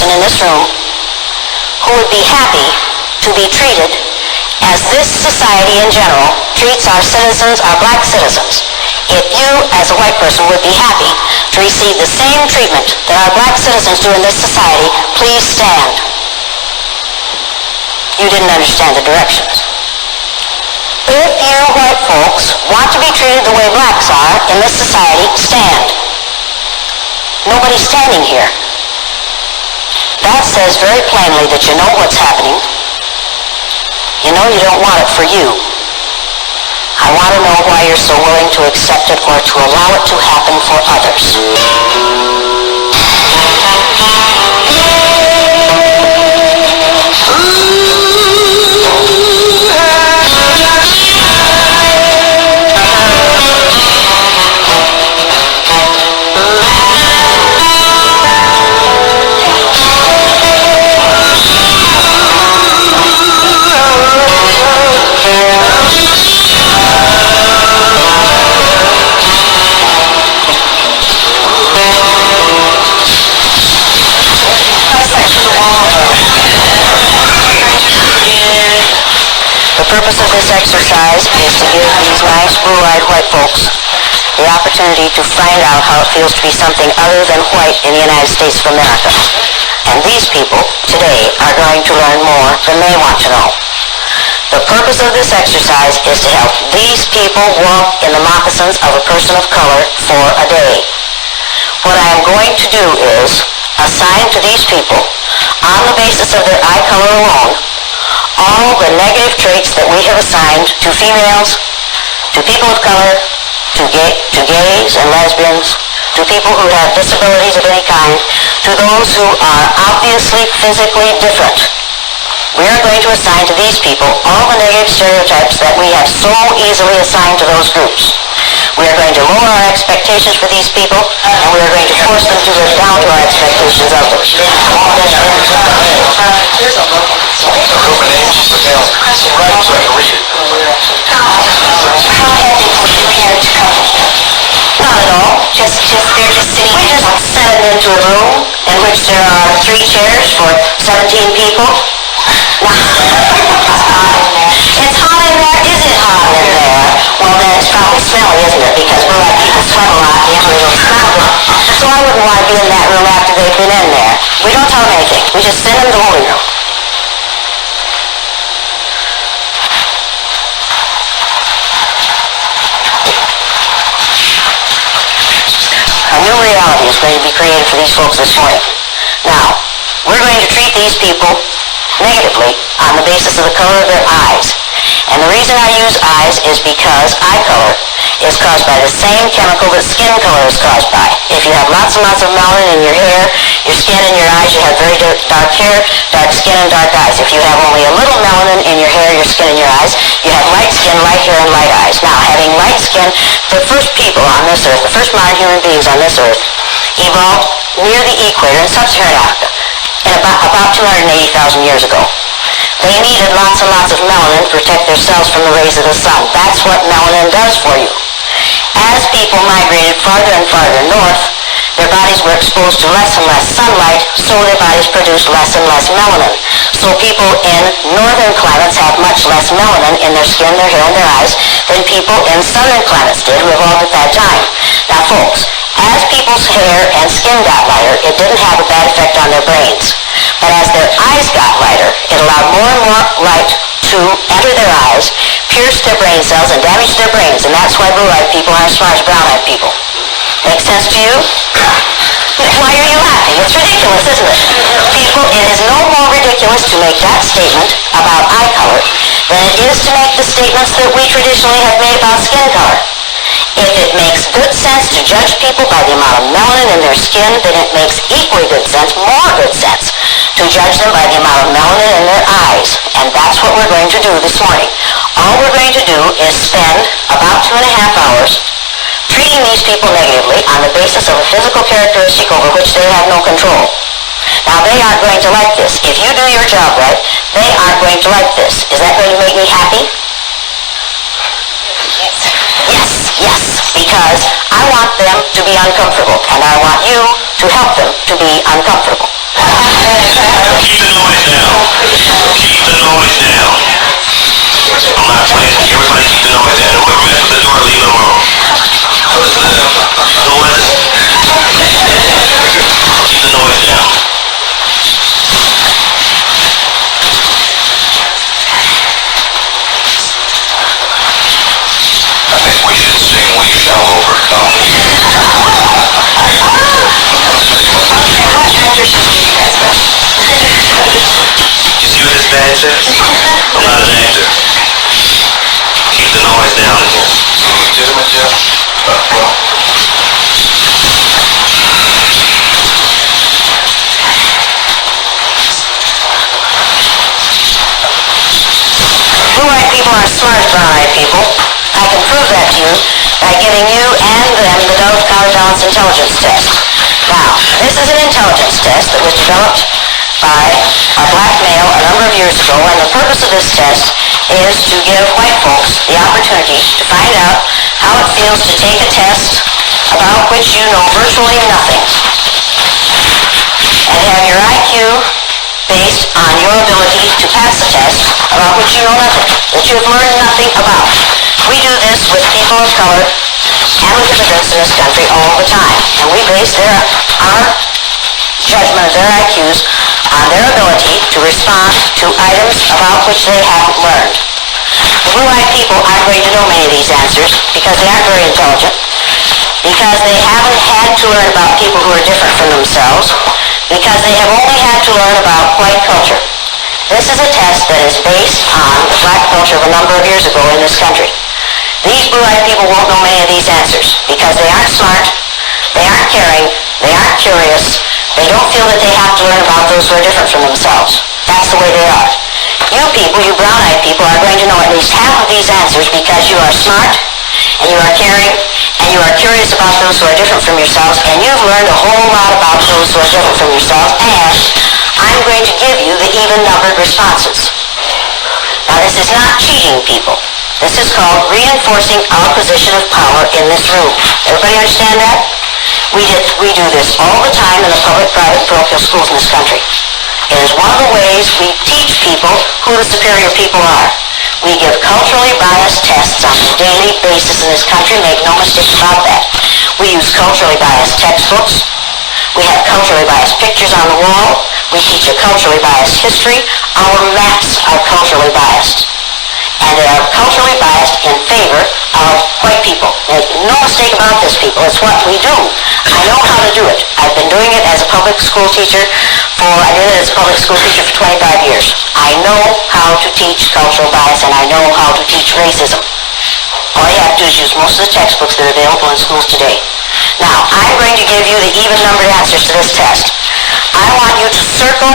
person in this room who would be happy to be treated as this society in general treats our citizens, our black citizens. If you, as a white person, would be happy to receive the same treatment that our black citizens do in this society, please stand. You didn't understand the directions. If you white folks want to be treated the way blacks are in this society, stand. Nobody's standing here. That says very plainly that you know what's happening. You know you don't want it for you. I want to know why you're so willing to accept it or to allow it to happen for others. The purpose of this exercise is to give these nice blue-eyed white folks the opportunity to find out how it feels to be something other than white in the United States of America. And these people today are going to learn more than they want to know. The purpose of this exercise is to help these people walk in the moccasins of a person of color for a day. What I am going to do is assign to these people, on the basis of their eye color alone, all the negative traits that we have assigned to females, to people of color, to gays and lesbians, to people who have disabilities of any kind, to those who are obviously physically different. We are going to assign to these people all the negative stereotypes that we have so easily assigned to those groups. We are going to lower our expectations for these people, and we are going to force them to live down to our expectations of them. Not at all. They're just sitting. We just set them into a room in which there are 3 chairs for 17 people. It's hot in there. Is it hot in there? Well, then it's probably smelly, isn't it? Because we're like people sweat a lot, and we don't smell good. So I wouldn't want to be in that room after they've been in there. We don't tell them anything. We just send them to the holding room. A new reality is going to be created for these folks this morning. Now, we're going to treat these people negatively on the basis of the color of their eyes. And the reason I use eyes is because eye color is caused by the same chemical that skin color is caused by. If you have lots and lots of melanin in your hair, your skin, and your eyes, you have very dark hair, dark skin, and dark eyes. If you have only a little melanin in your hair, your skin, and your eyes, you have light skin, light hair, and light eyes. Now, having light skin, the first people on this earth, the first modern human beings on this earth, evolved near the equator in sub-Saharan Africa in about 280,000 years ago. They needed lots and lots of melanin to protect their cells from the rays of the sun. That's what melanin does for you. As people migrated farther and farther north, their bodies were exposed to less and less sunlight, so their bodies produced less and less melanin. So people in northern climates have much less melanin in their skin, their hair, and their eyes than people in southern climates did who evolved at that time. Now, folks, as people's hair and skin got lighter, it didn't have a bad effect on their brains. But as their eyes got lighter, it allowed more and more light to enter their eyes, pierce their brain cells, and damage their brains. And that's why blue-eyed people aren't as smart as brown-eyed people. Make sense to you? Why are you laughing? It's ridiculous, isn't it? People, it is no more ridiculous to make that statement about eye color than it is to make the statements that we traditionally have made about skin color. If it makes good sense to judge people by the amount of melanin in their skin, then it makes equally good sense, more good sense, to judge them by the amount of melanin in their eyes. And that's what we're going to do this morning. All we're going to do is spend about 2.5 hours treating these people negatively on the basis of a physical characteristic over which they have no control. Now, they aren't going to like this. If you do your job right, they aren't going to like this. Is that going to make me happy? Yes, because I want them to be uncomfortable, and I want you to help them to be uncomfortable. Keep the noise down. Keep the noise down. I'm not playing. Everybody keep the noise down. Whoever mess with the door, leave them alone. Keep the noise down. I think we should sing We Shall Overcome. You see what this bad says? I'm not an actor. Keep the noise down in here. Legitimate, Jeff? Well. Blue-eyed people are smart as brown-eyed people. I can prove that to you by giving you and them the Dove Counterbalance Intelligence Test. Now, this is an intelligence test that was developed by a black male a number of years ago, and the purpose of this test is to give white folks the opportunity to find out how it feels to take a test about which you know virtually nothing, and have your IQ based on your ability to pass the test about which you know nothing, that you have learned nothing about. We do this with people of color and with immigrants in this country all the time, and we base our judgment of their IQs on their ability to respond to items about which they haven't learned. The blue-eyed people aren't going to know many of these answers because they aren't very intelligent, because they haven't had to learn about people who are different from themselves, because they have only had to learn about white culture. This is a test that is based on the black culture of a number of years ago in this country. These blue-eyed people won't know many of these answers because they aren't smart, they aren't caring, they aren't curious, they don't feel that they have to learn about those who are different from themselves. That's the way they are. You people, you brown-eyed people, are going to know at least half of these answers because you are smart, and you are caring, and you are curious about those who are different from yourselves, and you've learned a whole lot about those who are different from yourselves, and I'm going to give you the even-numbered responses. Now, this is not cheating, people. This is called reinforcing our position of power in this room. Everybody understand that? We do this all the time in the public, private, and parochial schools in this country. It is one of the ways we teach people who the superior people are. We give culturally biased tests on a daily basis in this country. Make no mistake about that. We use culturally biased textbooks. We have culturally biased pictures on the wall. We teach a culturally biased history. Our maps are culturally biased. And they are culturally biased in favor of white people. Make no mistake about this, people. It's what we do. I know how to do it. I've been doing it as a public school teacher I did it as a public school teacher for 25 years. I know how to teach cultural bias, and I know how to teach racism. All you have to do is use most of the textbooks that are available in schools today. Now, I'm going to give you the even-numbered answers to this test. I want you to circle